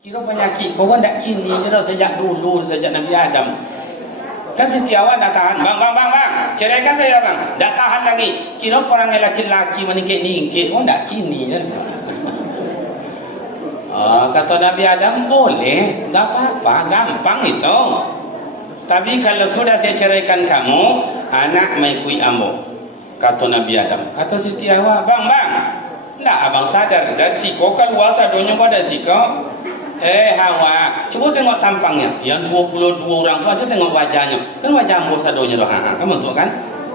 Kira penyakit kau tak kini je dah sejak dulu, sejak Nabi Adam. Kan setiawan dah tahan. Bang. Ceraikan saya bang. Dah tahan lagi. Kira orang lelaki-lelaki meningkit-ningkit. Kau tak kini je. Kata Nabi Adam boleh. Tak apa-apa. Gampang itu. Tapi kalau sudah saya ceraikan kamu, anak mengikui ambo. Kata Nabi Adam. Kata setiawan. Bang. Tak abang sadar. Dan siko keluar sadonya pada siko. Hawa, cuba tengok tampangnya. Yang 22 orang tu aja tengok wajahnya. Kan wajah ambo sadonya tu. Kamu tahu kan?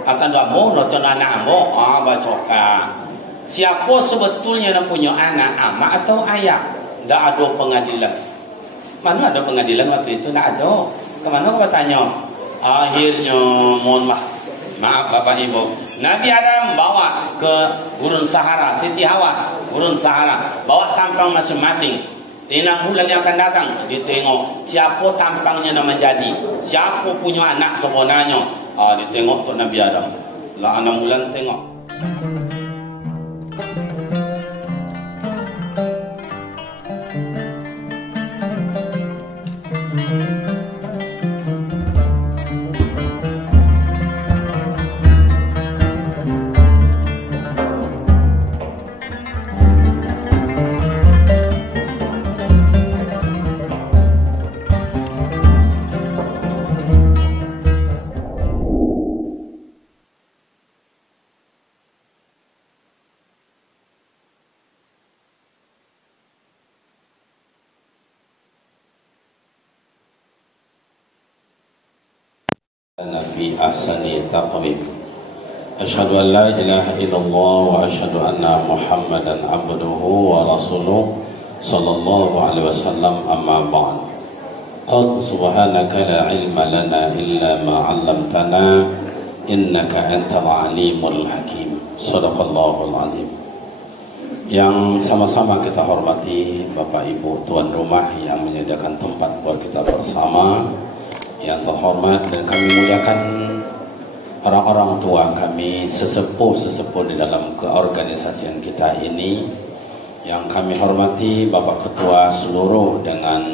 Akan tu ambo nonton anak ambo, bacoka. Siapa sebetulnya yang punya anak, amak atau ayah? Tak ada pengadilan. Mana ada pengadilan waktu itu? Tak ada. Kemana kau bertanya? Akhirnya mohon maaf Bapak Ibu. Nabi Adam bawa ke gurun Sahara, Siti Hawa, gurun Sahara. Bawa tampang masing-masing. 6 bulan yang akan datang ditengok siapa tampangnya nak menjadi, siapa punya anak sebenarnya. Ditengok tu Nabi Adam lah 6 bulan tengok. في أحسن تقويم أشهد أن لا إله إلا الله وأشهد أن محمدا عبده ورسوله صلى الله عليه وسلم أما بعد قل سبحانك لا علم لنا إلا ما علمتنا إنك أنت العليم الحكيم صدق الله العظيم. Yang sama-sama kita hormati Bapak Ibu tuan rumah yang menyediakan tempat buat kita bersama, yang terhormat dan kami muliakan orang-orang tua kami, sesepuh-sesepuh di dalam keorganisasian kita ini, yang kami hormati Bapak Ketua seluruh dengan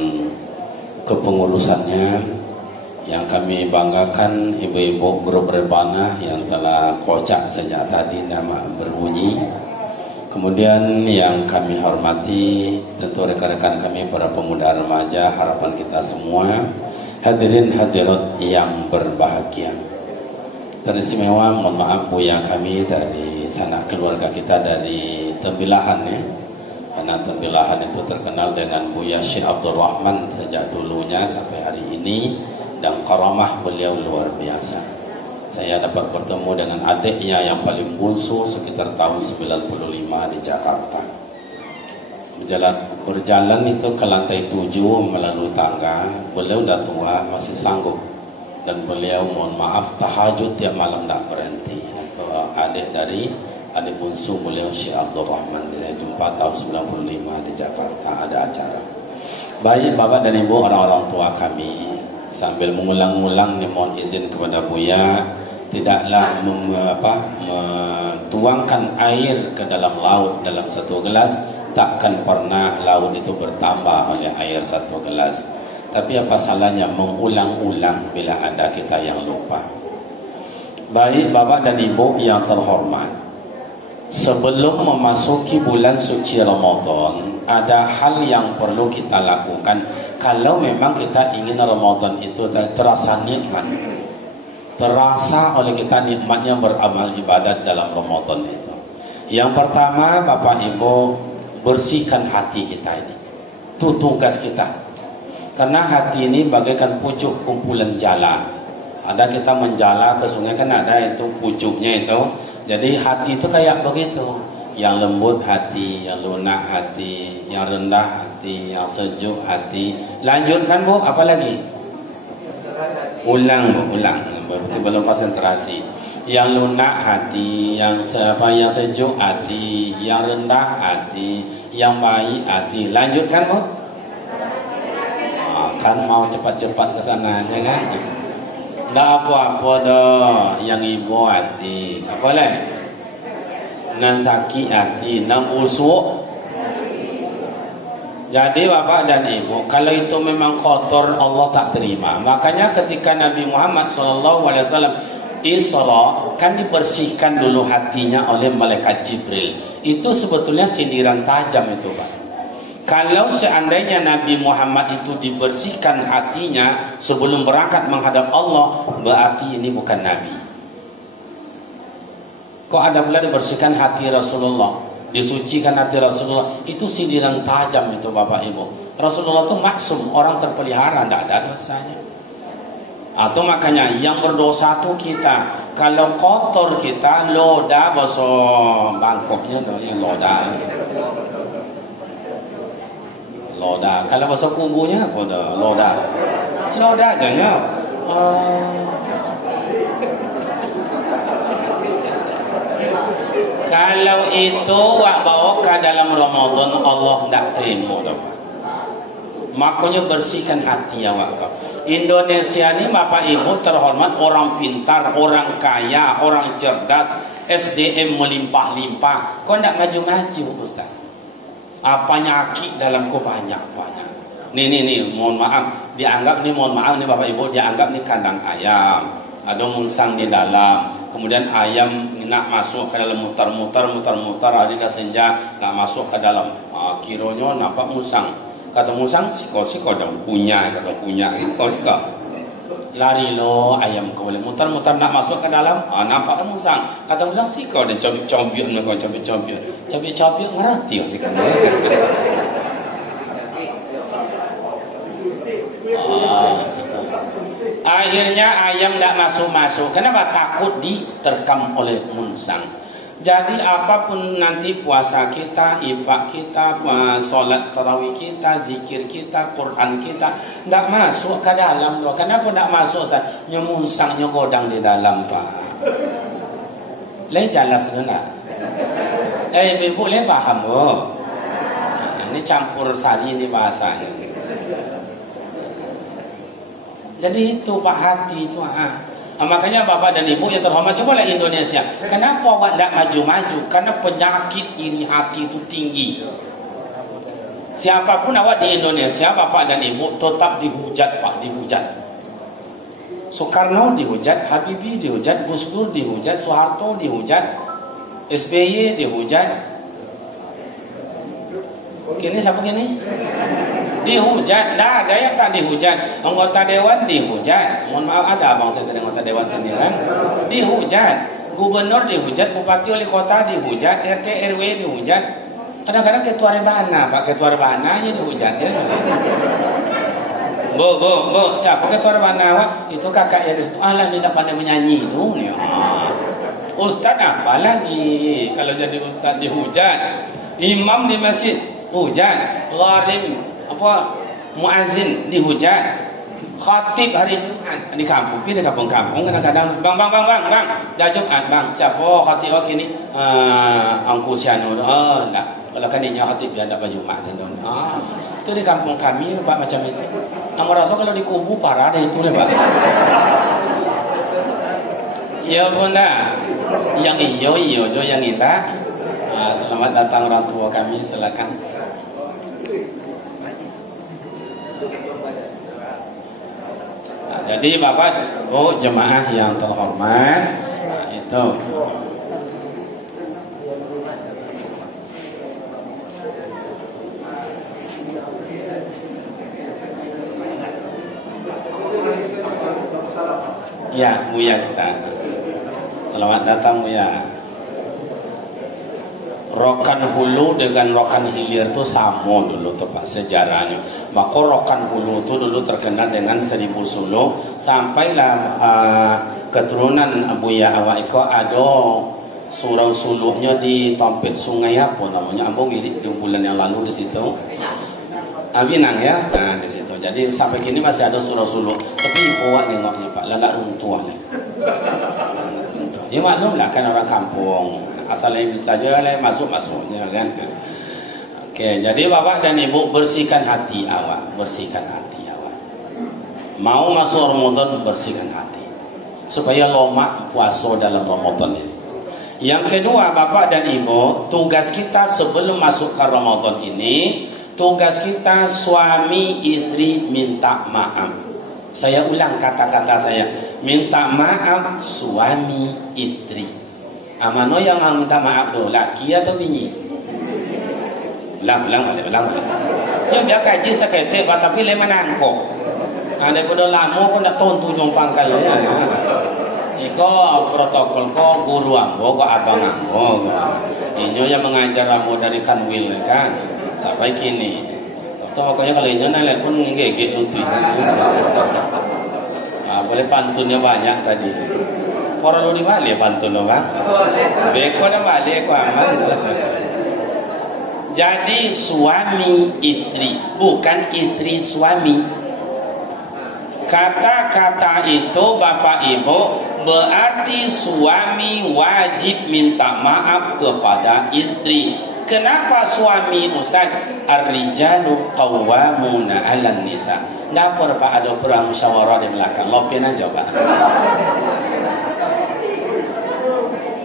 kepengurusannya, yang kami banggakan ibu-ibu grup Rebana yang telah kocak sejak tadi nama berbunyi. Kemudian yang kami hormati tentu rekan-rekan kami para pemuda remaja, harapan kita semua, hadirin hadirat yang berbahagia. Teristimewa, mohon maaf Buya kami dari sanak keluarga kita dari Tembilahan ya. Karena Tembilahan itu terkenal dengan Buya Syekh Abdul Rahman sejak dulunya sampai hari ini, dan karamah beliau luar biasa. Saya dapat bertemu dengan adiknya yang paling bungsu sekitar tahun 95 di Jakarta. Berjalan itu ke lantai 7 melalui tangga. Beliau dah tua, masih sanggup. Dan beliau mohon maaf tahajud tiap malam tak berhenti. Itu adik bungsu beliau Syekh Abdul Rahman. Saya jumpa tahun 95 di Jakarta, ada acara. Baik Bapak dan Ibu, orang-orang tua kami, sambil mengulang-ulang nih mohon izin kepada Buya, tidaklah tuangkan air ke dalam laut dalam satu gelas, takkan pernah laut itu bertambah oleh air satu gelas. Tapi apa salahnya mengulang-ulang bila ada kita yang lupa. Baik Bapak dan Ibu yang terhormat, sebelum memasuki bulan suci Ramadan, ada hal yang perlu kita lakukan. Kalau memang kita ingin Ramadan itu terasa nikmat, terasa oleh kita nikmatnya beramal ibadat dalam Ramadan itu. Yang pertama Bapak Ibu, bersihkan hati kita ini. Itu tugas kita. Karena hati ini bagaikan pucuk kumpulan jala. Ada kita menjala ke sungai kan ada itu pucuknya itu. Jadi hati itu kayak begitu. Yang lembut hati, yang lunak hati, yang rendah hati, yang sejuk hati. Lanjutkan Bu, apa lagi? Ulang berarti belum konsentrasi. Yang lunak hati, yang sejuk hati, yang rendah hati, yang baik hati. Lanjutkan Bu. Kan mau cepat-cepat ke sana ya kan? Nggak apa-apa dah. Yang ibu hati. Apa leh? Nan sakit hati, nan usuk Jadi bapak dan ibu, kalau itu memang kotor Allah tak terima. Makanya ketika Nabi Muhammad SAW Isra kan dibersihkan dulu hatinya oleh malaikat Jibril. Itu sebetulnya sindiran tajam itu Pak. Kalau seandainya Nabi Muhammad itu dibersihkan hatinya sebelum berangkat menghadap Allah, berarti ini bukan Nabi. Kok ada pula dibersihkan hati Rasulullah, disucikan hati Rasulullah? Itu sindiran tajam itu Bapak Ibu. Rasulullah itu maksum, orang terpelihara, tidak ada dosanya. Atau makanya yang berdosa itu kita. Kalau kotor kita, loda bahasa Bangkoknya namanya loda. Kalau bahasa kubunya apa dah? Loda aja. Kalau itu wak bawa ke dalam Ramadan, Allah tidak terima dah. Makanya bersihkan hati ya wak. Indonesia ini Bapak Ibu terhormat, orang pintar, orang kaya, orang cerdas, SDM melimpah-limpah. Kau tidak maju-maju Ustaz? Apa nyaki dalam kau banyak. Nih, mohon maaf, dianggap nih mohon maaf nih Bapak Ibu, dianggap nih kandang ayam, ada musang di dalam. Kemudian ayam nak masuk ke dalam mutar-mutar, hari dah senja nak masuk ke dalam. Kiranya nampak musang. Kata musang, siko dong punya, siko. Lari lo ayam kau boleh mutar-mutar nak masuk ke dalam. Nampak musang. Kata musang, siko dan cobik-cobik ngerti siko. Akhirnya ayam tidak masuk. Kenapa? Takut diterkam oleh musang. Jadi apapun nanti puasa kita, ifak kita, solat tarawih kita, zikir kita, Quran kita, tidak masuk ke dalam. Kenapa tidak masuk? Musang godang di dalam Pak. Jelas enggak? Ibu boleh paham ini campur sari ini bahasanya. Jadi itu Pak, hati itu makanya Bapak dan Ibu yang terhormat, cobalah Indonesia. Kenapa awak tidak maju-maju? Karena penyakit iri hati itu tinggi. Siapapun awak di Indonesia, Bapak dan Ibu, tetap dihujat Pak, dihujat. Soekarno dihujat, Habibie dihujat, Gus Dur dihujat, Soeharto dihujat, SBY dihujat. Kini siapa kini? Dihujat, dah ada yang tak dihujat. Anggota dewan dihujat. Mohon maaf, ada abang saya dari anggota dewan sendiri kan? Dihujat. Gubernur dihujat, bupati wali kota dihujat, RT RW dihujat. Kadang-kadang ketua rebana, Pak, ketua rebana aja dihujat ya. Bu, siapa ketua rebana? Itu kakak yang disitu. Alah, ni tak pandai menyanyi tu ni. Ustaz apa lagi? Kalau jadi ustaz dihujat. Imam di masjid hujat. Gharim muazzin dihujat. Khatib hari Jumat di kampung, di kampung-kampung kadang-kadang bang dah Jumat bang, siapa khatib kini angku sianu enggak, kalau kan dia khatib dia enggak Jumat itu di kampung kami Pak macam itu. Rasa kalau di kubu parah deh itu deh Pak. Ya bunda, yang iyo yang kita. Selamat datang orang tua kami, silakan. Jadi Bapak, jemaah yang terhormat, itu ya Buya kita. Selamat datang Buya. Rokan Hulu dengan Rokan Hilir itu sama dulu tepat sejarahnya. Maka Rokan Hulu itu dulu terkenal dengan 1000 suluk. Sampailah keturunan Buya awak iko ada surau suluhnya di Tompet Sungai apa namanya, Ambo milik di bulan yang lalu di situ. Aminang ya, di situ. Jadi sampai kini masih ada surau suluk. Tapi awak nengoknya Pak, lagak runtuh nih. Ya maklum lah kan orang kampung. Asalnya bisa saja masuknya kan. Oke, jadi Bapak dan Ibu bersihkan hati awak, Mau masuk Ramadan, bersihkan hati supaya lomak puasa dalam Ramadan ini. Yang kedua Bapak dan Ibu, tugas kita sebelum masuk ke Ramadan ini Tugas kita suami istri minta maaf. Saya ulang kata-kata saya. Minta maaf suami istri. Amano yang minta maaf tu, laki atau bini? Ulang. Ya biar kaji seketik tapi le menangkok. Ada kuda lama ko nak ton tujung pangkal ya. Iko protokol ko guru ambo ko abang ambo. Inyo yang mengajar ambo dari kanwil kan. Sampai kini. Atau makanya kalau inyo nalai pun ngegek lutu. Boleh pantunnya banyak tadi. Orang lu di balik pantun lo kan? Beko dah balik ko aman. Jadi suami istri, bukan istri suami. Kata-kata itu Bapak Ibu berarti suami wajib minta maaf kepada istri. Kenapa suami Ustaz? Ar-rijalu qawwamuna 'alan nisa. Dapur Pak ada perang musyawarah di belakang. Lopen aja Pak.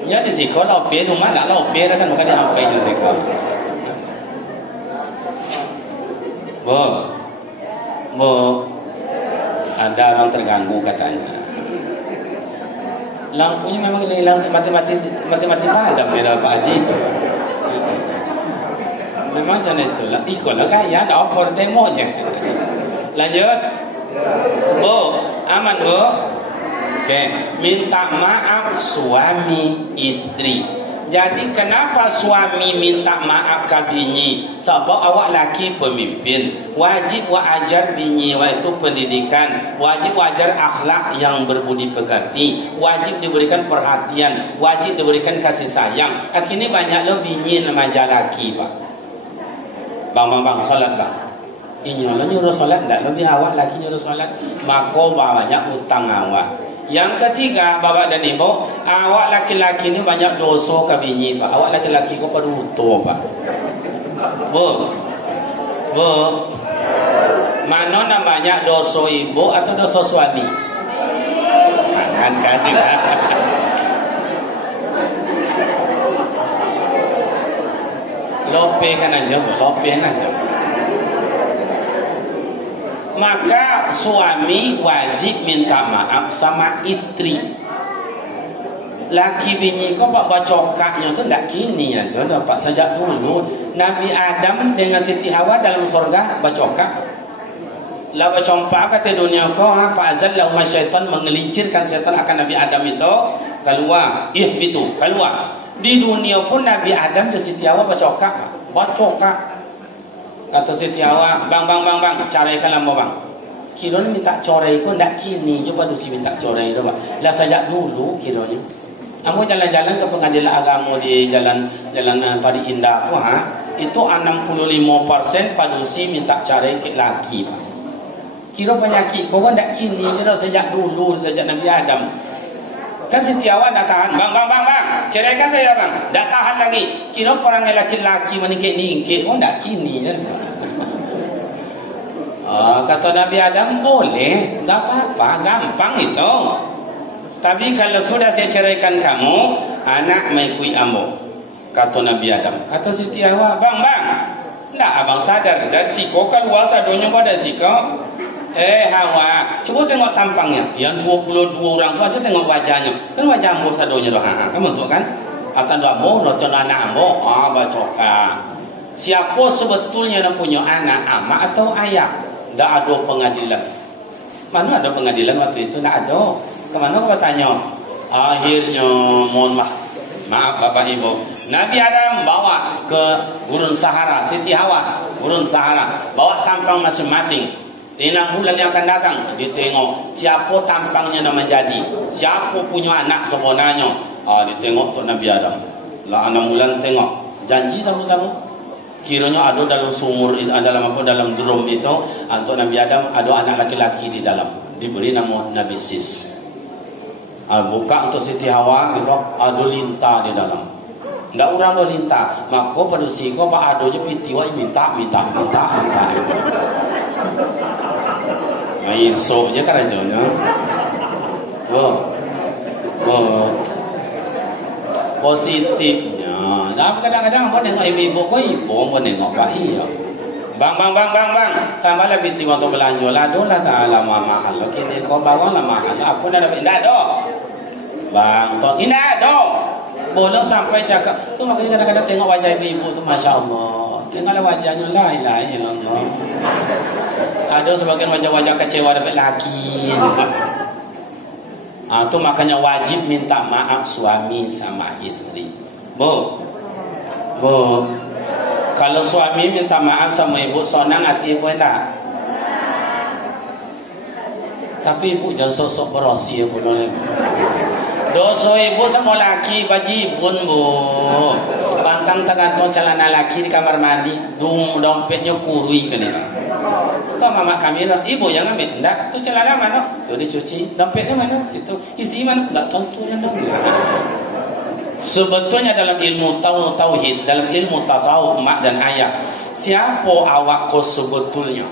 Ya di siko lopen rumah tak lopen kan bukan diapain di siko. Bu, ada orang terganggu katanya. Lampunya memang hilang mati-mati padam ya Pak Haji. Memang macam itulah. Ikutlah gaya ada opor demonya. Lanjut. Bu, aman bu. Oke, minta maaf suami istri. Jadi kenapa suami minta maaf ke bini? Sebab awak laki pemimpin. Wajib ajar bini itu pendidikan. Wajib ajar akhlak yang berbudi pekerti. Wajib diberikan perhatian. Wajib diberikan kasih sayang. Akhirnya banyak lo bini nama laki Pak. Bang, salat bang. Inyo lo nyuruh salat tak? Lebih awak laki nyuruh salat. Maka banyak utang awak. Yang ketiga, Bapak dan Ibu, awak laki-laki ni banyak dosa ke bini Pak. Awak laki-laki kau pada utuh Pak. Bu, mana namanya dosa ibu atau dosa suami? Kan. Lopen aja. Maka suami wajib minta maaf sama istri. Laki bini kau pak bacokaknya tu tak kini ya. Jodoh pak sejak dulu Nabi Adam dengan Siti Hawa dalam surga bacokak. Lah bacompak kata dunia kau fa azallahu syaitan mengelincirkan syaitan akan Nabi Adam itu keluar. Keluar. Di dunia pun Nabi Adam dan Siti Hawa bacokak. Kata Siti Hawa, bang, caraikan lama bang. Kira ni minta corai ko ndak kini je pada si minta corai tu bang. Lah sejak dulu kiranya. Kamu jalan-jalan ke pengadilan agama di jalan Padi Indah tu itu 65% padusi minta carai ke laki bang. Kira penyakit kau ndak kini je dah sejak dulu sejak Nabi Adam. Kan Siti Hawa dah tahan. Bang, ceraikan saya bang. Dah tahan lagi. Kira orang laki-laki meningkit-ningkit. Oh, dah kini je. Kata Nabi Adam, boleh. Tak apa-apa. Gampang itu. Tapi kalau sudah saya ceraikan kamu, anak mengikui ambo. Kata Nabi Adam. Kata Siti Hawa, bang. Tak abang sadar. Dan siko keluar sadonya pada siko. Hawa, cuba tengok tampangnya. Yang 22 orang tu aja tengok wajahnya. Kan wajah ambo sadonya doh. Kamu tahu kan? Akan doa ambo, nonton anak ambo, bacoka. Siapa sebetulnya yang punya anak, ama atau ayah? Tak ada pengadilan. Mana ada pengadilan waktu itu? Tak ada. Kemana kau bertanya? Akhirnya, mohon maaf Bapak Ibu. Nabi Adam bawa ke Gurun Sahara, Siti Hawa, Gurun Sahara. Bawa tampang masing-masing. 6 bulan yang akan datang ditengok siapa tampangnya nak menjadi, siapa punya anak sebenarnya. Ditengok tu Nabi Adam. Lah 6 bulan tengok. Janji sama-sama. Kiranya ada dalam sumur dalam drum itu untuk Nabi Adam ada anak laki-laki di dalam. Diberi nama Nabi Sis. Buka untuk Siti Hawa gitu, ada lintah di dalam. Ndak orang ada lintah. Maka pada siko pak adonya piti wai minta. Iso je kan aja. Positifnya. Nah, kadang-kadang pun nengok ibu-ibu kau ibu pun nengok bayi ya. Bang. Tambah lah binti waktu belanja lah. Dolah ta'ala mahal. Kini kau bawa lah mahal. Aku dah dapat. Tidak ada. Bang, tidak ada. Boleh sampai cakap. Tu makanya kadang-kadang tengok wajah ibu tu, Masya Allah. Tengoklah wajahnya, la ilaha illallah. Ada sebagian wajah-wajah kecewa dapat laki. Tu makanya wajib minta maaf suami sama istri. Bu. Kalau suami minta maaf sama ibu, senang hati ibu tak? Tapi ibu jangan sok-sok berosi ya, dosa ibu sama laki bagi bun bu. Pantang tergantung celana laki di kamar mandi, dompetnya kurui kan ini. Kau mama kami lah, ibu yang ambil, enggak, tu celana mana? Tu dicuci, dompetnya mana? Situ, isi mana? Enggak tahu tu yang mana. Sebetulnya dalam ilmu tauhid, dalam ilmu tasawuf mak dan ayah, siapa awak kau sebetulnya?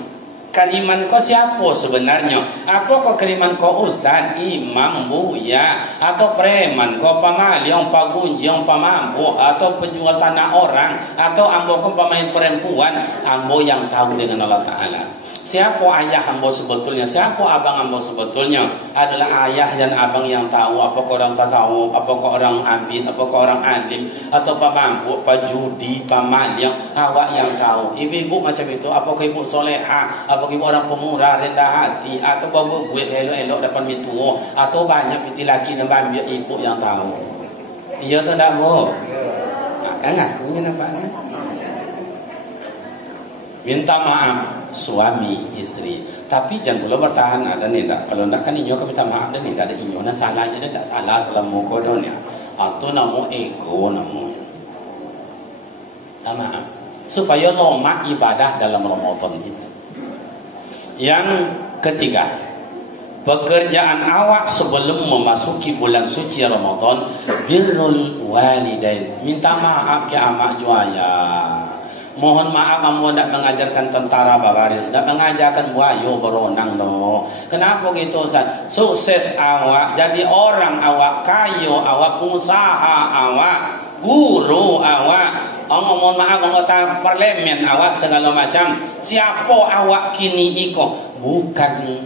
Kaliman kau siapa sebenarnya? Apakah kaliman kau ustaz, imam, buya, atau preman, kau pamaliong, pagunjong, pamampu, atau penjual tanah orang, atau ambo kau pemain perempuan? Ambo yang tahu dengan Allah Ta'ala. Siapa ayah ambo sebetulnya? Siapa abang ambo sebetulnya? Adalah ayah dan abang yang tahu. Apakah orang tasawuf, apakah orang abid, apakah orang alim, atau pamampu, pajudi, pamaliong? Awak yang tahu. Ibu-ibu macam itu. Apakah ibu soleha? Apakah ibu orang pemurah, rendah hati, atau bawa buat elok-elok depan mintuo, atau banyak binti laki dan bambil? Ibu yang tahu. Iya atau tak bu? Kan ngakunya nampaknya. Minta maaf suami istri, tapi jangan pula bertahan ada ni tak. Kalau nak kan inyo kau minta maaf dan ni tak ada inyo, nak salahnya dia tak salah dalam muka dia. Atau namu ego namu. Maaf supaya loma ibadah dalam Ramadan itu. Yang ketiga, pekerjaan awak sebelum memasuki bulan suci Ramadan, birrul walidain. Minta maaf ke amak juaya. Mohon maaf kamu tidak mengajarkan tentara babaris, tidak mengajarkan buayo beronang no. Kenapa gitu Ustaz? Sukses awak, jadi orang awak, kayo awak, pengusaha awak, guru awak, mohon maaf anggota parlemen awak, segala macam. Siapa awak kini iko? Bukan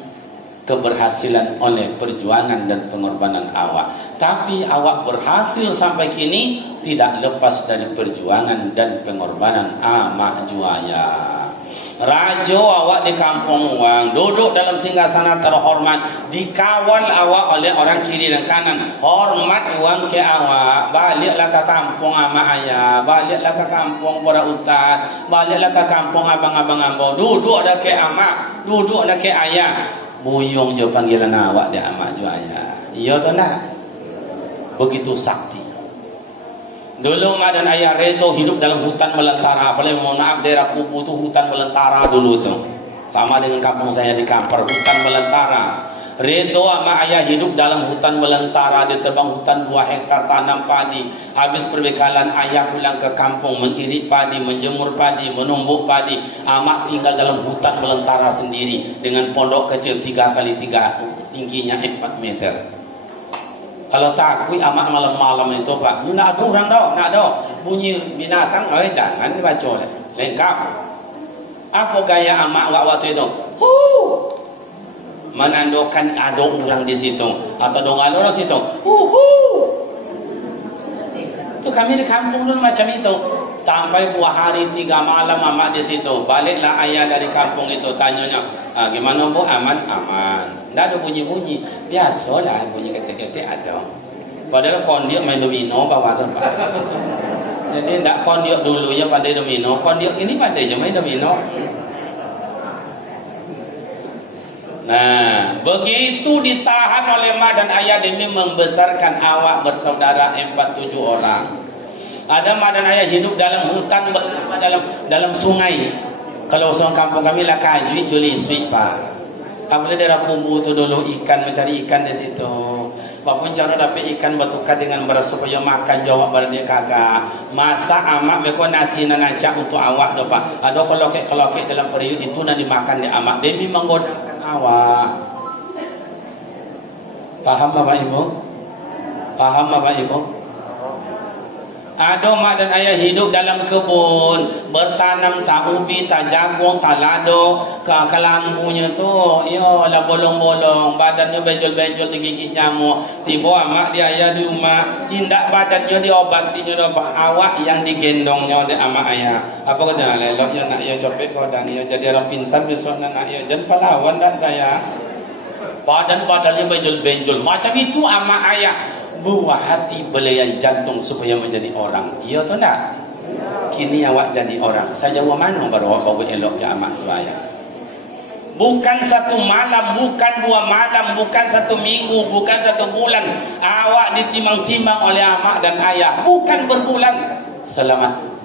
keberhasilan oleh perjuangan dan pengorbanan awak, tapi awak berhasil sampai kini tidak lepas dari perjuangan dan pengorbanan amak juaya. Rajo awak di kampung uang, duduk dalam singgasana terhormat, dikawal awak oleh orang kiri dan kanan, hormat uang ke awak, baliklah ke kampung amak ayah, baliklah ke kampung para ustaz, baliklah ke kampung abang-abang ambo, duduk ada ke amak, duduk ada ke ayah. Buyung je panggilan awak dia amak juaya. Iya atau tak? Begitu sakti. Dulu mak dan ayah reto hidup dalam hutan belantara. Apalagi mohon maaf daerah Kubu tu hutan belantara dulu tu. Sama dengan kampung saya di Kampar, hutan belantara. Reto mak ayah hidup dalam hutan belantara, dia terbang hutan 2 hektar tanam padi. Habis perbekalan ayah pulang ke kampung mengirik padi, menjemur padi, menumbuk padi. Amak tinggal dalam hutan belantara sendiri dengan pondok kecil 3x3, tingginya 4 meter. Kalau takui amak malam-malam itu Pak, nak ada orang dah, nak ada bunyi binatang, jangan dibaca dah. Lengkap. Apa gaya amak waktu itu? Menandakan ada orang di situ atau ada orang situ. Tu kami di kampung dulu macam itu. Sampai 2 hari 3 malam amak di situ. Baliklah ayah dari kampung itu, tanyanya, gimana bu? Aman? Aman. Tak ada bunyi-bunyi. Biasalah bunyi ketik-ketik ada. Padahal kondiak main domino bawah tu. Jadi tak kondiak dulunya pandai domino. Kondiak ini pandai je main domino. Nah, begitu ditahan oleh mak dan ayah demi membesarkan awak bersaudara 4-7 orang. Ada mak dan ayah hidup dalam hutan, dalam sungai. Kalau orang kampung kami lah kajui juli sweet pak. Apabila daerah Kubu tu dulu ikan, mencari ikan di situ. Walaupun cara dapat ikan bertukar dengan beras supaya makan jawab pada dia kagak. Masak amak mereka nasi nanacak untuk awak tu pak. Ada kelokek dalam periuk itu nak dimakan di amak demi menggodakan awak. Paham Bapak Ibu? Paham Bapak Ibu? Ada mak dan ayah hidup dalam kebun, bertanam tak ubi, tak jagung, tak lado, kelambunya tu, lah bolong-bolong, badannya bejol-bejol digigit nyamuk. Tiba mak dia ayah di rumah, tindak badannya diobatinya dapat awak yang digendongnya oleh amak ayah. Apa kata leloknya nak ia copet kau dan ia jadi orang pintar besok nak ia jangan pahlawan dah saya. Badan-badannya bejol-bejol macam itu amak ayah. Buah hati belayan jantung supaya menjadi orang. Iya atau tak? Kini awak jadi orang. Saya jawab mana baru awak bawa elok ke amak tu ayah. Bukan satu malam, bukan 2 malam, bukan 1 minggu, bukan 1 bulan. Awak ditimang-timang oleh amak dan ayah. Bukan berbulan. Selamat.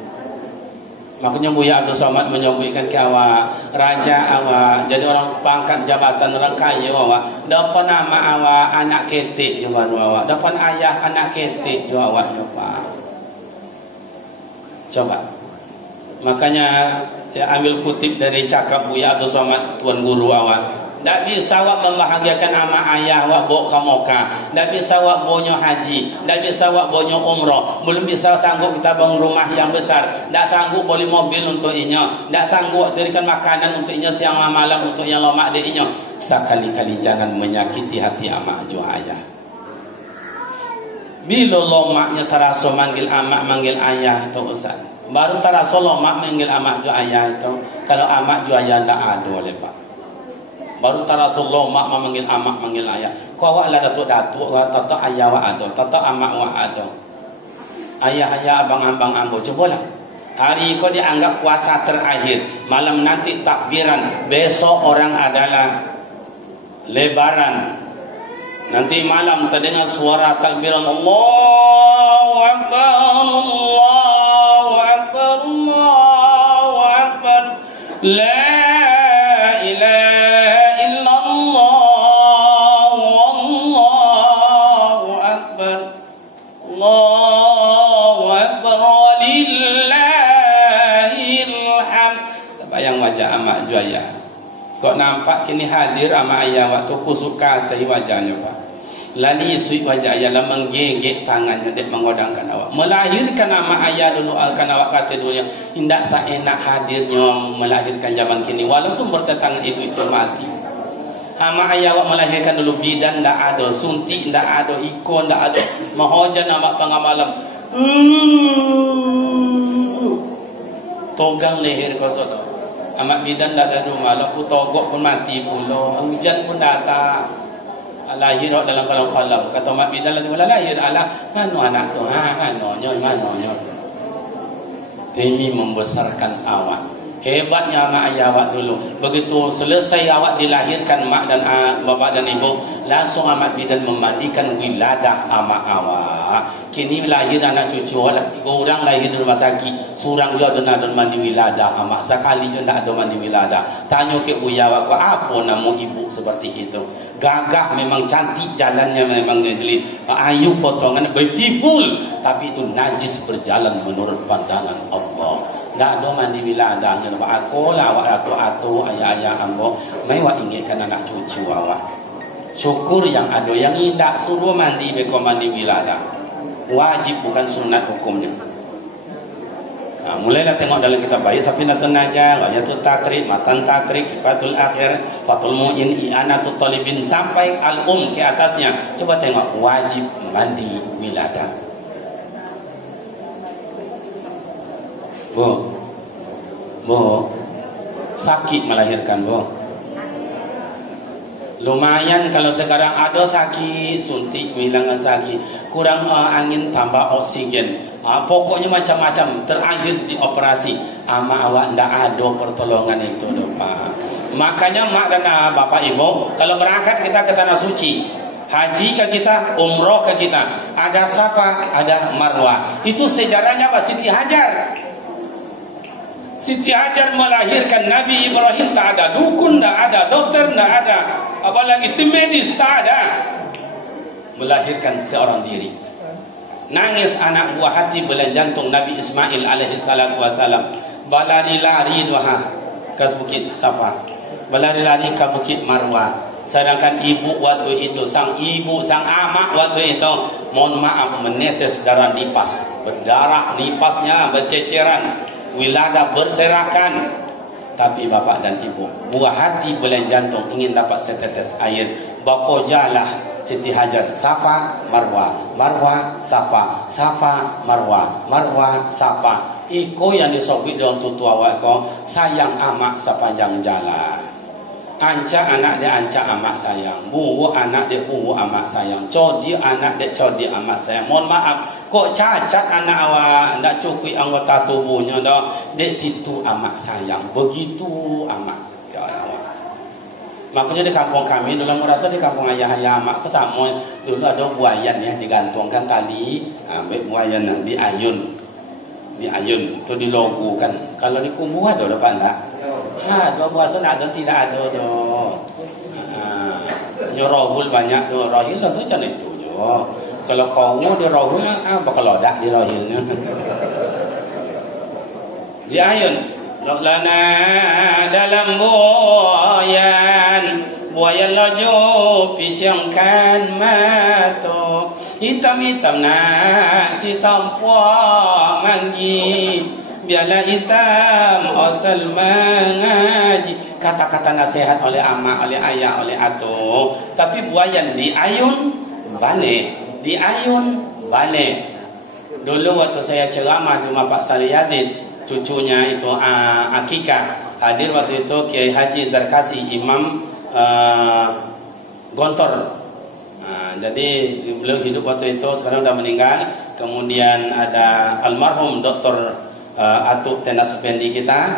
Makanya Buya Abdul Somad menyebutkan ke awak, raja awak, jadi orang pangkat jabatan, orang kaya awak, dapat nama awak anak ketik je baru awak, dapat ayah anak ketik je awak coba. Makanya saya ambil kutip dari cakap Buya Abdul Somad, tuan guru awak. Tak bisa awak membahagiakan amak ayah awak bawa ke Mekah. Tak bisa awak bawanya haji. Tak bisa awak bawanya umrah. Belum bisa sanggup kita bangun rumah yang besar. Tak sanggup beli mobil untuk inya. Tak sanggup carikan makanan untuk inya siang malam untuk yang lomak dia inya. Sekali-kali jangan menyakiti hati amak ju ayah. Bila lomaknya terasa manggil amak, manggil ayah tu Ustaz. Baru terasa lomak manggil amak ju ayah itu. Kalau amak ju ayah tak ada lepas. Baru Rasulullah mak memanggil amak, manggil ayah. Kau awak lah datuk-datuk, tato ayah awak ada, tato amak awak ada. Ayah-ayah, abang-abang ambo, cobalah. Hari kau dianggap puasa terakhir, malam nanti takbiran, besok orang adalah lebaran. Nanti malam terdengar suara takbiran Allahu Akbar, Allahu Akbar, Allahu Akbar. La ilaha wajah amak ju ayah. Kok nampak kini hadir amak ayah waktu ku suka saya wajahnya Pak. Lali sui wajah ayah lah menggigit tangannya dek mengodangkan awak. Melahirkan amak ayah dulu akan awak kata dunia indak seenak hadirnya melahirkan zaman kini walaupun bertetangga ibu itu mati. Amak ayah awak melahirkan dulu bidan ndak ada, suntik ndak ada, ikon ndak ada. Mahojan amak tengah malam. Togang leher kau saudara. Amak bidan tak ada rumah, lalu togok pun mati pula, hujan pun datang. Lahir dalam kalam-kalam. Kata amak bidan lagi mula lahir, alah, mana anak tu? Mana? Demi membesarkan awak. Hebatnya amak ayah awak dulu. Begitu selesai awak dilahirkan mak dan bapak dan ibu, langsung amak bidan memandikan wiladah amak awak. Kini lahir anak cucu, 3 orang lahir di rumah sakit, seorang dia ada mandi wiladah amak. Sekali je tak ada mandi wiladah. Tanya ke Buya awak, apa nama ibu seperti itu? Gagah memang cantik, jalannya memang jeli. Ayu potongan beautiful, tapi itu najis berjalan menurut pandangan Allah. Tak ada mandi wiladah. Aku lah awak atu-atu ayah-ayah ambo, mai awak ingatkan anak cucu awak. Syukur yang ada, yang tidak suruh mandi beko mandi wiladah. Wajib bukan sunat hukumnya. Nah, mulailah tengok dalam kitab bayi Safinatun Najah, Ghayatul Takrik, Matan Takrik, Kifatul Akhir, Fathul Mu'in, I'anatul Talibin sampai ke atasnya. Coba tengok wajib mandi wiladah. Bu, sakit melahirkan bu. Lumayan kalau sekarang ada sakit, suntik menghilangkan sakit, kurang angin tambah oksigen. Pokoknya macam-macam. Terakhir di operasi, ama awak ndak ada pertolongan itu Pak. Makanya mak dan bapak ibu, kalau berangkat kita ke tanah suci, haji ke kita, umroh ke kita, ada Safa, ada Marwah. Itu sejarahnya Pak Siti Hajar. Siti Hajar melahirkan Nabi Ibrahim, tak ada dukun, tak ada dokter, tak ada apalagi tim medis, tak ada. Melahirkan seorang diri. Nangis anak buah hati belan jantung Nabi Ismail alaihi salatu wasalam. Balari-lari duha ke bukit Safa, balari-lari ke bukit Marwah. Sedangkan ibu waktu itu, sang ibu, sang amak waktu itu mohon maaf menetes darah nipas, berdarah nipasnya berceceran, wilada berserakan. Tapi bapak dan ibu, buah hati bulan jantung ingin dapat setetes air, bakojalah Siti Hajar, Safa Marwa, Marwa Safa, Safa Marwa, Marwa Safa. Iko yang disobit dengan tutu awak ko, sayang amak sepanjang jalan. Anca anak dia anca amak sayang, bubu anak dia bubu amak sayang, codi anak dia codi amak sayang. Mohon maaf, kok cacat anak awak, nak cukui anggota tubuhnya dah. Dek situ amak sayang, begitu amak. Ya Allah. Makanya di kampung kami, dalam merasa di kampung ayah-ayah amak kesama dulu ada buayan ya digantungkan tali, ambil buayan di ayun, itu dilogukan. Kalau di kumbu ada apa enggak? Dua puasa ada tidak ada doh. Nyorahul banyak doh, rahil lah tu macam itu jo. Kalau kau di rahul apa kalau dak di rahilnya. Di ayun lana dalam buayan laju picangkan mata hitam-hitam nak si tampuak manggi biarlah hitam asal mengaji. Kata-kata nasihat oleh amak, oleh ayah, oleh atuk. Tapi buayan di ayun balik, di ayun balik. Dulu waktu saya ceramah di rumah Pak Salih Yazid, cucunya itu akikah, hadir waktu itu Kiai Haji Zarkasi, Imam Gontor. Jadi beliau hidup waktu itu, sekarang sudah meninggal. Kemudian ada almarhum Dr. Atuk Tenas Pendi kita.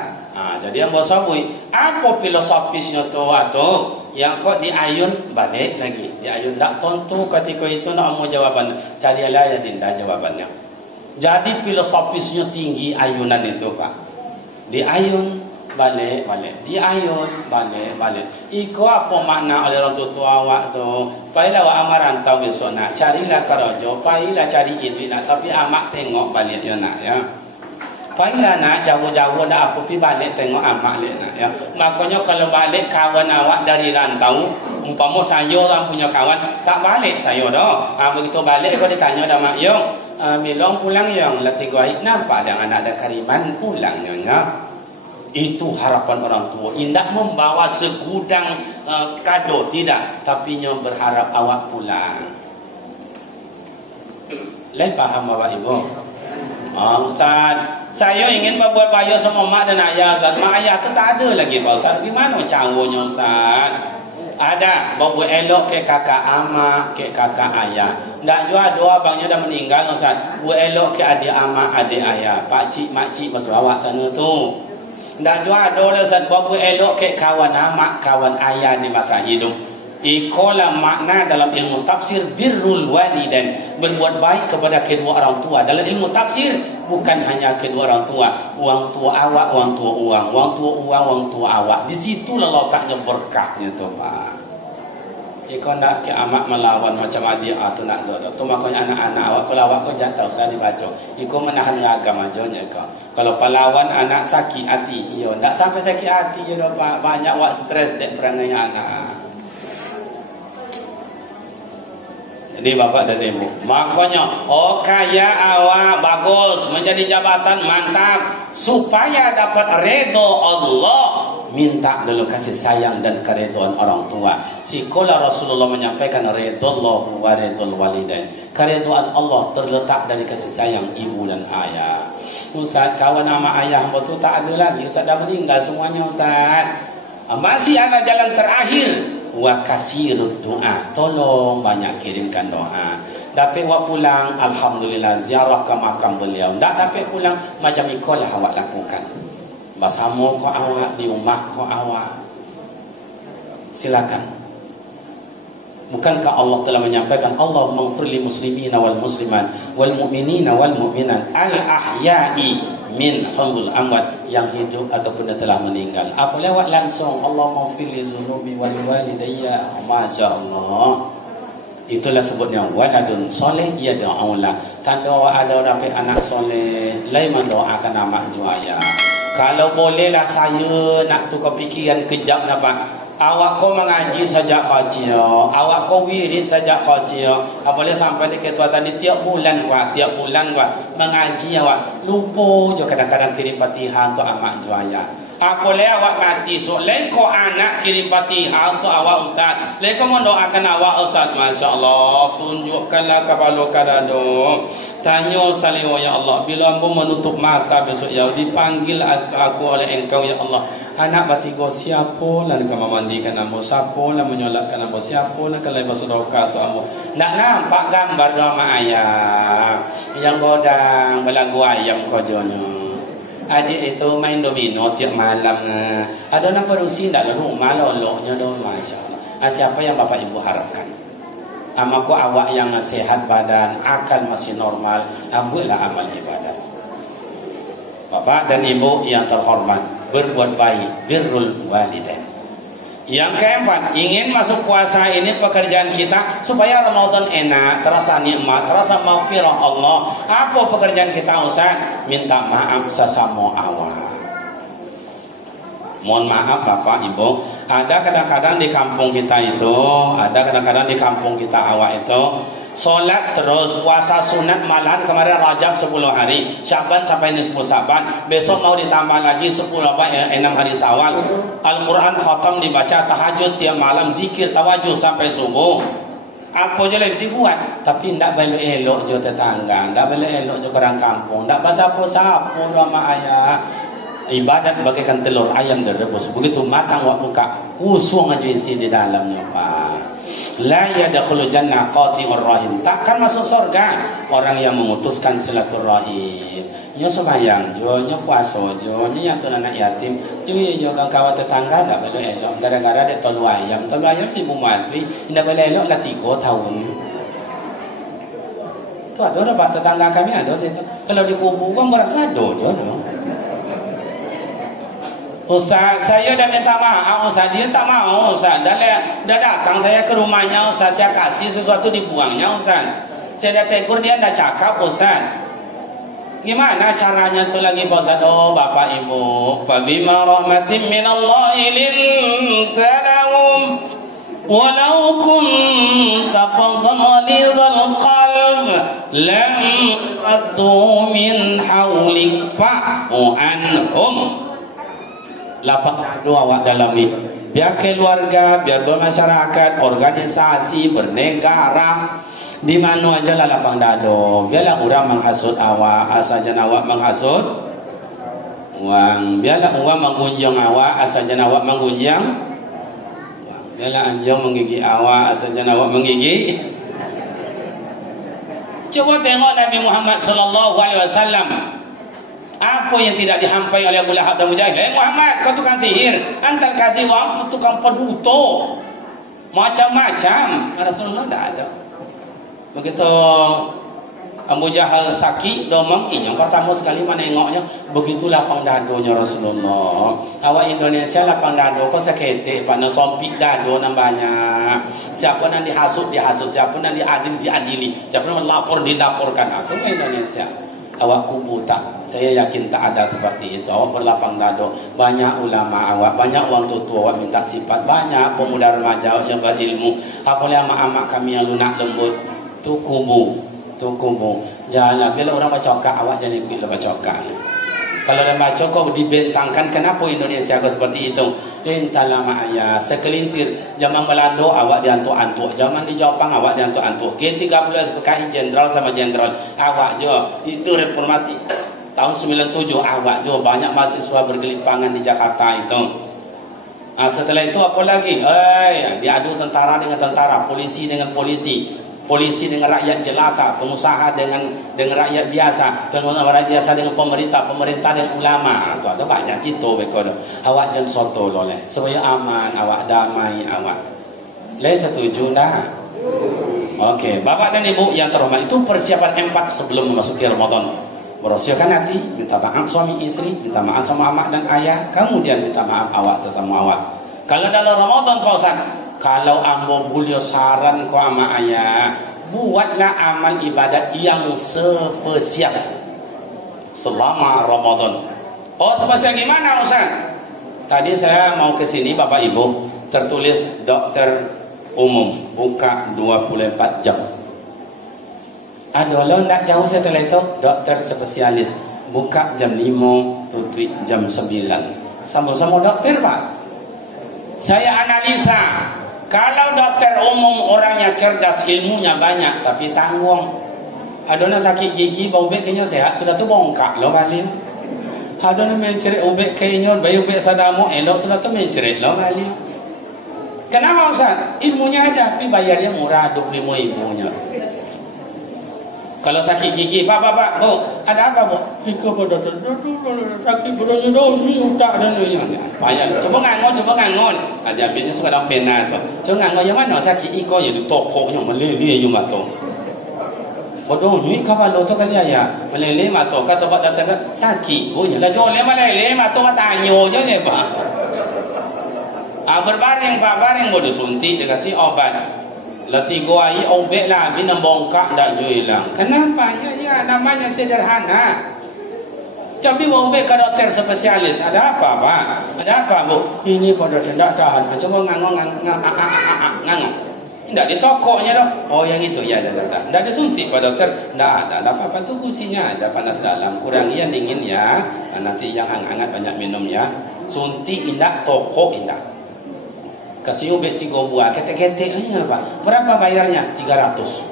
Jadi yang bosabui, apa filosofisnya tu atuk? Yang kok di ayun balik lagi, di ayun tak tentu ketika itu nak mau jawaban, carilah yang dinda jawabannya. Jadi filosofisnya tinggi ayunan itu pak. Di ayun balik, di ayun balik. Iko apa makna oleh orang tua awak tu? Pailah awak amaran tahu besok nak carilah karajo, pailah cari duit nak, tapi amak tengok balik dia nak ya. Pailah nak jauh-jauh nak apa pi balik tengok amak lek nak ya. Makanya kalau balik kawan awak dari rantau, umpama saya orang punya kawan, tak balik saya dah. Begitu balik kau ditanya dah mak Yong, milong pulang yang letih gua nampak yang anak ada kariman pulang nyonya. Itu harapan orang tua. Indah membawa segudang kado tidak, tapi nyo berharap awak pulang. Leh paham bapak ibu? Ustaz, saya ingin berbuat baik sama mak dan ayah Ustaz. Mak ayah tu tak ada lagi Pak Ustaz. Gimana caranya Ustaz? Ada, bawa elok ke kakak ama, ke kakak ayah. Tak juga dua abangnya dah meninggal Ustaz. Buat elok ke adik ama, adik ayah. Pak cik, mak cik masuk awak sana tu. Tak juga ada Ustaz. Bawa elok ke kawan ama, kawan ayah di masa hidup. Ikolah makna dalam ilmu tafsir birrul walidain, berbuat baik kepada kedua orang tua. Dalam ilmu tafsir bukan hanya kedua orang tua awak, orang tua uang, orang tua awak. Di situlah letaknya berkahnya tu Pak. Iko nak ke amak melawan macam adik tu nak ada. Tu makanya anak-anak awak kalau awak kau jangan tahu saya dibaca. Iko menahan agama aja kau. Kalau pelawan anak sakit hati, iyo ndak sampai sakit hati je Pak. Banyak awak stres dek perangai anak. Jadi bapak dan ibu, makanya kaya awak bagus, menjadi jabatan mantap, supaya dapat redha Allah, minta dulu kasih sayang dan keridhaan orang tua. Sikola Rasulullah menyampaikan redallahu wa redal walidain. Keridhaan Allah terletak dari kasih sayang ibu dan ayah. Ustaz, kawan nama ayah betul tak ada lagi, Ustaz dah meninggal semuanya Ustaz. Masih ada jalan terakhir. Wa kasirud doa, tolong banyak kirimkan doa. Dapat awak pulang, alhamdulillah ziarah ke makam beliau. Tak dapat pulang, macam ikolah awak lakukan. Bersama kau awak di rumah kau awak. Silakan. Bukankah Allah telah menyampaikan Allahumma ighfir lil muslimina wal muslimat wal mu'minina wal mu'minat al ahya'i min humul amwat, yang hidup ataupun telah meninggal. Apa lewat langsung Allahumma ighfir li dzunubi wal walidayya. Masya-Allah. Itulah sebutnya waladun soleh yad'ulah. Tanda awak ada dapat anak soleh, lain mendoakan amak juaya. Kalau bolehlah saya nak tukar fikiran kejap nampak. Awak kau mengaji sejak kecil, awak kau wirid sejak kecil. Apalagi sampai di ketua tadi tiap bulan mengaji awak. Lupa je kadang-kadang kirim Fatihah untuk amak juaya. Apalagi awak mati so, leko anak kirim Fatihah untuk awak ustaz. Leko mendoakan awak ustaz, masya-Allah. Tunjukkanlah kepala kadado. Tanya saliwa ya Allah, bila ambo menutup mata besok ya dipanggil aku oleh engkau ya Allah. Anak batigo siapa lah nak memandikan ambo, siapa lah menyolatkan ambo, siapa lah kalau bersedekah tu ambo. Nak nampak gambar doa ayam yang godang belagu ayam kojonya. Adik itu main domino tiap malam. Ada nak produksi tak rumah loloknya doa, masya-Allah. Siapa yang Bapak Ibu harapkan? Amaku awak yang sehat badan, akal masih normal, ambillah amal ibadat. Bapak dan Ibu yang terhormat, berbuat baik, birrul walidain. Yang keempat, ingin masuk puasa ini pekerjaan kita supaya Ramadan enak, terasa nikmat, terasa maghfirah Allah. Apa pekerjaan kita Ustaz? Minta maaf sesama awak. Mohon maaf Bapak Ibu, ada kadang-kadang di kampung kita itu, awak itu solat terus, puasa sunat malahan kemarin Rajab 10 hari, Syaban sampai nisfu Syaban, besok mau ditambah lagi 6 hari Syawal. Al-Quran khatam dibaca, tahajud tiap malam, zikir tawajuh sampai subuh. Apa je lagi dibuat, tapi ndak balik elok je tetangga, ndak balik elok je orang kampung, ndak bahasa-bahasa sama ayah. Ibadat bagaikan telur ayam direbus, begitu matang wak buka, usung aja isi di dalamnya Pak. La yadkhulu jannah qati'ur rahim, takkan masuk surga orang yang memutuskan silaturahim. Nyo sembahyang, nyo puasa, nyo nyantun anak yatim, nyo kawan tetangga ndak boleh elok gara-gara dek telur ayam si Bu Matri ndak boleh elok lah 3 tahun. Tu ada Pak tetangga kami ada situ. Kalau dikubur kan berasa ada je. Ustaz, saya dah minta maaf Ustaz, dia tak mau Ustaz. Dah datang saya ke rumahnya Ustaz, saya kasih sesuatu dibuangnya Ustaz. Saya dah tegur dia, dah cakap Ustaz. Gimana caranya tu lagi Pak Ustaz? Oh Bapak Ibu, fabima rahmatin minallahi linta lahum walau kunta fadhan ghalidhal qalb lam faddu min hawlik fa'fu anhum. Lapang dadu awak dalami, biar keluarga, biar bermasyarakat, organisasi, bernegara, di mana aja lah lapang dadu. Biarlah orang menghasut awak, asal jangan awak menghasut uang. Biarlah orang menggunjang awak, asal jangan awak menggunjang uang. Biarlah anjing menggigit awak, asal jangan awak menggigit. Coba tengok Nabi Muhammad SAW. Apa yang tidak dihampai oleh Abu Lahab dan Mujahid? Muhammad, kau tukang sihir, antal kasih wang, tukang peduto, macam-macam. Rasulullah tidak ada. Begitu Abu Jahal sakit, domang yang pertama sekali menengoknya, begitu lapang dadonya Rasulullah. Awak Indonesia lapang dado, kau seketik, pada sompik dado nambahnya. Siapa yang dihasut, siapa yang diadili, siapa yang melapor, dilaporkan. Aku ke Indonesia. Awak kubu tak, saya yakin tak ada seperti itu. Awak berlapang dado, banyak ulama awak, banyak orang tua awak minta sifat, banyak pemuda remaja yang berilmu. Apalagi amak-amak kami yang lunak lembut, tu kubu. Jangan bila orang bacokak awak jangan ikut lah bacokak. Kalau orang baca kau dibentangkan, kenapa Indonesia kau seperti itu? Entahlah maknya, sekelintir zaman Belanda awak diantuk-antuk, zaman di Jepang awak diantuk-antuk. G13 PKI jenderal sama jenderal awak je. Itu reformasi tahun 97 awak je, banyak mahasiswa bergelimpangan di Jakarta itu. Setelah itu apa lagi? Diadu tentara dengan tentara, polisi dengan polisi. Polisi dengan rakyat jelata, pengusaha dengan rakyat biasa, rakyat biasa dengan pemerintah dengan ulama. Itu ada banyak gitu begitu. Awak jangan soto loleh, supaya aman, awak damai awak. Setuju dah? Okey, Bapak dan Ibu yang terhormat, itu persiapan 4 sebelum memasuki Ramadan. Berosiakan hati, minta maaf suami istri, minta maaf sama amak dan ayah, kemudian minta maaf awak sesama awak. Kalau dalam Ramadan Pak Ustaz, kalau ambo beliau saran ko ama ayah, buatlah amal ibadat yang spesial selama Ramadan. Oh, spesial gimana Ustaz? Tadi saya mau ke sini Bapak Ibu, tertulis dokter umum, buka 24 jam. Ada lo tak jauh setelah itu, dokter spesialis, buka jam 5, tutup jam 9. Sama-sama dokter, Pak. Saya analisa, kalau dokter umum orangnya cerdas, ilmunya banyak, tapi tanggung. Ada sakit gigi, bau ubek kayaknya sehat, sudah tu bongkak lo kali. Ada mencari ubek kayaknya, bayi ubek sadamu, elok sudah tu mencari lo kali. Kenapa Ustaz? Ilmunya ada, tapi bayarnya murah, 25.000-nya. Kalau sakit gigi, Pak, Bu, ada apa, Bu? Iko pada sakit beranya dah, ni utak dan ni. Bayar. Coba ngangon. Aja ambilnya suka dalam pena tu. Coba ngangon yang mana sakit iko je di toko yang meleleh je mato. Bodoh ni kalau tu kali ya, meleleh mato kata Pak datang sakit. Oh, lah jole meleleh mato matanyo je ni, Pak. Berbaring, Pak, baring bodoh suntik dia kasih obat. Letih gua ai obek lah bina bongkak dak jo hilang. Kenapa? Ya namanya sederhana. Tapi obek ke dokter spesialis. Ada apa, Pak? Ada apa, Bu? Ini pada tidak tahan. Coba ngangong. Tidak di tokonya dong. Oh yang itu ya dah. Tidak disuntik Pak dokter. Tidak ada apa-apa tu kursinya aja panas dalam. Kurang yang dingin ya. Nanti yang hangat banyak minum ya. Suntik indak, toko indak. Kasih ubek 3 buah, ketek-ketek aja Pak. Berapa bayarnya? 300.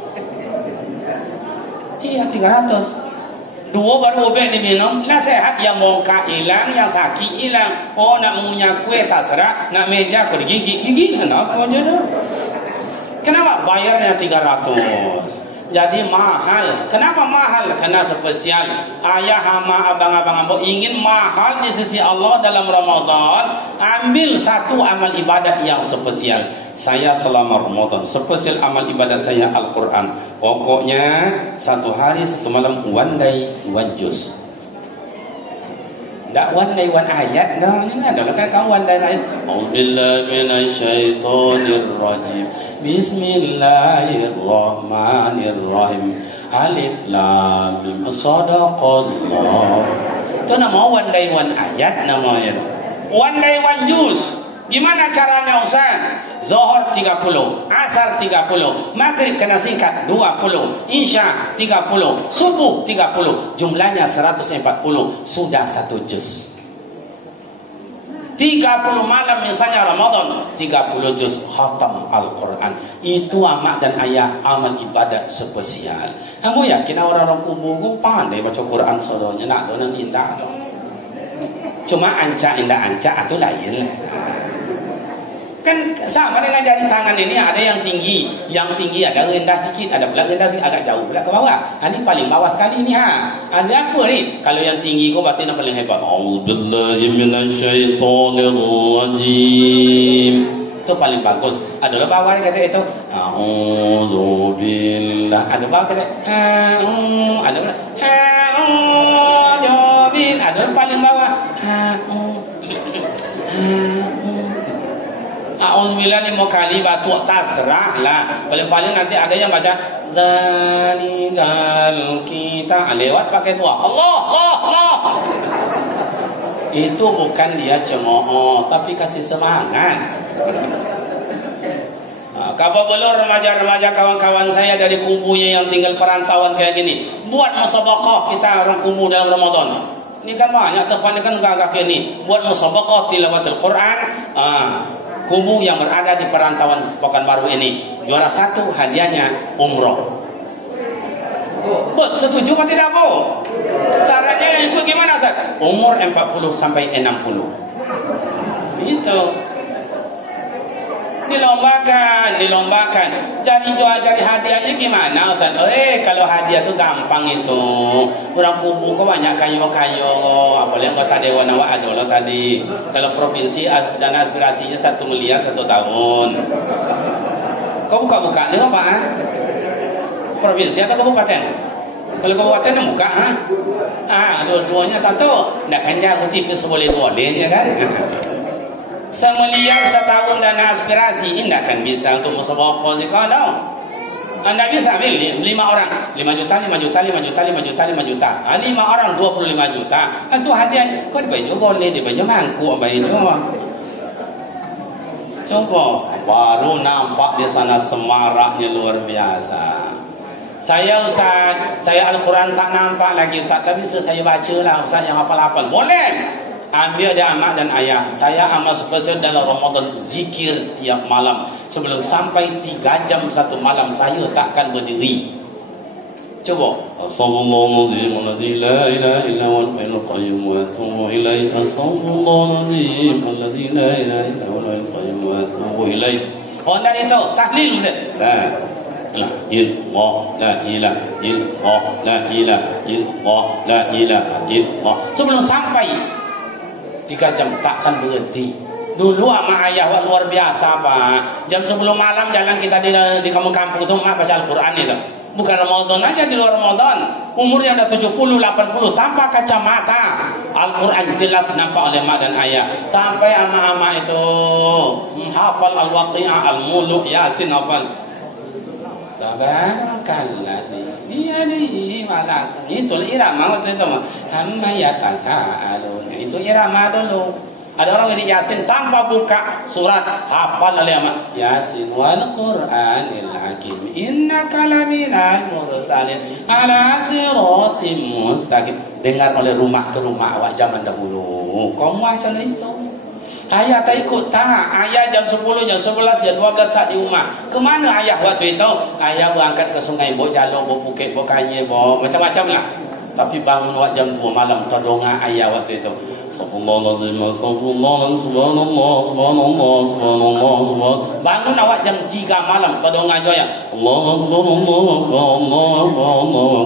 Iya 300. 2 baru ubek diminum, lah sehat, yang bongkak hilang, yang sakit hilang. Oh nak mengunyah kue terserah, nak meja kau digigit, kenapa aja dah? Kenapa? Bayarnya 300. Jadi mahal. Kenapa mahal? Karena spesial. Ayah hama abang-abang ambo ingin mahal di sisi Allah dalam Ramadan. Ambil satu amal ibadat yang spesial. Saya selama Ramadan spesial amal ibadat saya Al-Quran. Pokoknya 1 hari 1 malam one day one juz. Tak one day one ayat dah. Ini adalah kan one day ayat. Auzubillahi minasyaitonirrajim. Bismillahirrahmanirrahim. Alif lam mim. Shadaqallah. Itu nama one day one ayat namanya. One day one juz. Gimana caranya Ustaz? Zuhur 30, Asar 30, Maghrib kena singkat 20, Isya 30, Subuh 30, jumlahnya 140, sudah 1 juz. 30 malam misalnya Ramadan, 30 juz khatam Al-Quran. Itu amak dan ayah amal ibadat spesial. Kamu yakin orang-orang kubur pandai baca Quran sodonya? Nak dona minta dong. Cuma ancak indah ancak itu lain. Kan sama dengan jari tangan ini, ada yang tinggi ada rendah sikit, ada pula rendah sikit agak jauh pula ke bawah. Ini paling bawah sekali ni ha. Ada apa ni? Kalau yang tinggi kau batin yang paling hebat. A'udzubillahi minasyaitonirrajim. Itu paling bagus. Ada bawah kata itu. A'udzubillah. Ada bawah kata ada paling bawah. Auzubillah 5 kali batu tasrah lah. Paling-paling nanti ada yang baca zalikal kita lewat pakai tua Allah. Itu bukan dia cemooh, tapi kasih semangat. Kalau belum remaja-remaja kawan-kawan saya dari kubunya yang tinggal perantauan kayak gini, buat musabaqah kita orang kubu dalam Ramadan. Ini kan banyak tempat kan gagah kayak ini. Buat musabaqah tilawatul Quran. Kubu yang berada di perantauan Pekanbaru ini, juara 1 hadiahnya umroh. Setuju atau tidak, Bu? Syaratnya ikut gimana, Ustaz? Umur 40 sampai 60. Itu. Dilombakan. Jadi hadiahnya gimana, Ustaz? Kalau hadiah tu gampang itu. Orang kubu kau banyak kayo. Apalagi anggota dewan awak ada lah tadi. Kalau provinsi dana aspirasinya 1 miliar 1 tahun. Kau buka ni apa? Provinsi atau kabupaten? Kalau kabupaten buka dua-duanya tahu. Nak kan jago tipis boleh-boleh ya kan? 1 miliar setahun dana aspirasi ini akan bisa untuk musabaqah sih kalau anda bisa ambil 5 orang 5 juta 5 orang 25 juta itu hadiah kau baju boleh di baju mangkuk baju Coba, baru nampak di sana semaraknya luar biasa. Saya Ustaz, saya Al-Quran tak nampak lagi Ustaz, tapi saya baca lah Ustaz yang hafal-hafal. Boleh. Ambil dia amak dan ayah. Saya amal spesial dalam Ramadan, zikir tiap malam. Sebelum sampai 3 jam satu malam, saya takkan berdiri. Coba. Astaghfirullahaladzim la ilaha illa huwal hayyul qayyum wa atubu ilaih. Astaghfirullahaladzim alladzi la ilaha illa huwal qayyum wa atubu ilaih. Oh, tak itu tahlil Ustaz. La ilaha illallah, la ilaha illallah, la ilaha illallah. Sebelum sampai 3 jam takkan berhenti. Dulu sama ayah luar biasa Pak. Jam 10 malam jalan kita di kampung-kampung itu mak baca Al-Quran itu. Bukan Ramadan aja, di luar Ramadan. Umurnya ada 70, 80 tanpa kacamata. Al-Quran jelas nampak oleh mak dan ayah. Sampai anak-anak itu hafal Al-Waqi'ah, Al-Muluk, Yasin hafal. Tabarakalladzi biyadihi malah. Itu irama waktu itu mah. Amma yatasaalun. Itu irama dulu. Ada orang ini Yasin tanpa buka surat, hafal oleh mak. Yasin wal Qur'anil hakim. Innaka laminal mursalin ala siratim mustaqim. Dengar oleh rumah ke rumah awak zaman dahulu. Kamu akan itu. Ayah tak ikut tak. Ayah jam 10, jam 11, jam 12 tak di rumah. Kemana ayah waktu itu? Ayah berangkat ke sungai, bawa jalur, bawa bukit, bawa kaya, bawa macam-macam lah. Tapi bangun waktu jam 2 malam, terdonga ayah waktu itu. Subhanallah, subhanallah, subhanallah, subhanallah, subhanallah, subhanallah. Bangun awak jam 3 malam, terdonga juga ya. Allah,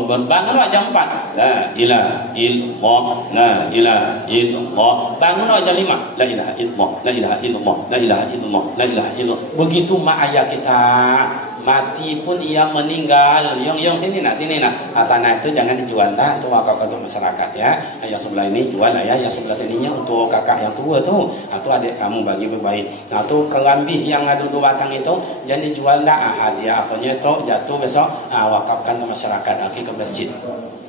bangun awak jam 4. La ilaha illallah, la ilaha illallah. Bangun awak jam 5. La ilaha illallah, la ilaha illallah, la ilaha illallah, la ilaha illallah. Begitu mak ayah kita mati pun ia meninggal. Yang sini nak, sini nak. Tanah itu jangan dijual dah, itu wakaf untuk masyarakat ya. Yang sebelah ini jual ayah, yang sebelah sininya untuk kakak yang tua tu. Itu adik kamu bagi berbaik. Nah tu kelambih yang ada 2 batang itu jangan dijual dah. Dia apanya tu jatuh besok, wakafkan ke masyarakat, ke masjid.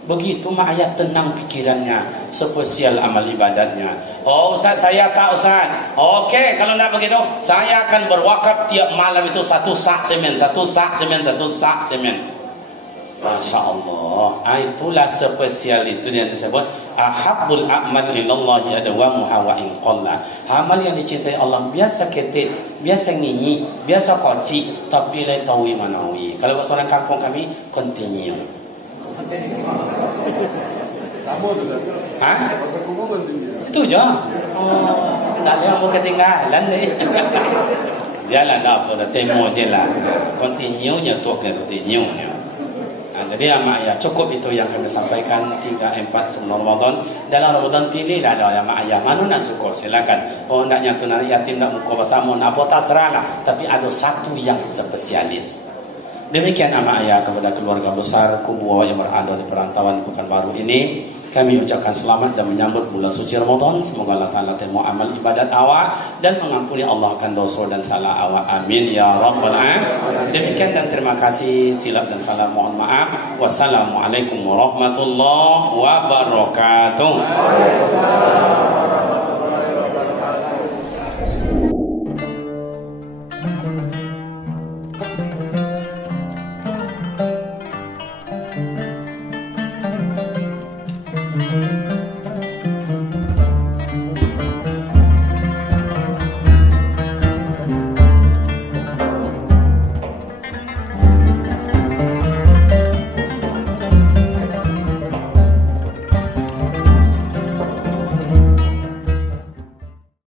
Begitu mak ayah tenang pikirannya, spesial amal ibadatnya. Oh Ustaz, saya tak Ustaz. Okey, kalau nak begitu, saya akan berwakaf tiap malam itu 1 sak semen, 1 sak semen, 1 sak semen. Masya Allah. Itulah spesial itu yang disebut ahabbul a'mal ilallahi adawamuha wa in qalla. Amal yang dicintai Allah biasa ketik, biasa nginyi, biasa koci, tapi lain tawi manawi. Kalau bahasa orang kampung kami, continue. Sama juga. Hah? Bahasa kubur continue. Itu je. Oh, tak ada mau ketinggalan ni. Biarlah dah apa dah temo je lah. Continue nya tu ke continue nya. Jadi amak ayah cukup itu yang kami sampaikan 3-4 sebelum Ramadan. Dalam Ramadan pilihlah ada amak ayah mana nak syukur silakan. Oh nak nyatu nak yatim nak muka bersama nak apa terserahlah. Tapi ada satu yang spesialis. Demikian amak ayah kepada keluarga besar Kubu yang berada di perantauan Pekanbaru ini. Kami ucapkan selamat dan menyambut bulan suci Ramadan. Semoga Allah Ta'ala terima amal ibadat awak dan mengampuni Allah akan dosa dan salah awak. Amin ya rabbal alamin. Demikian dan terima kasih. Silap dan salah mohon maaf. Wassalamualaikum warahmatullahi wabarakatuh.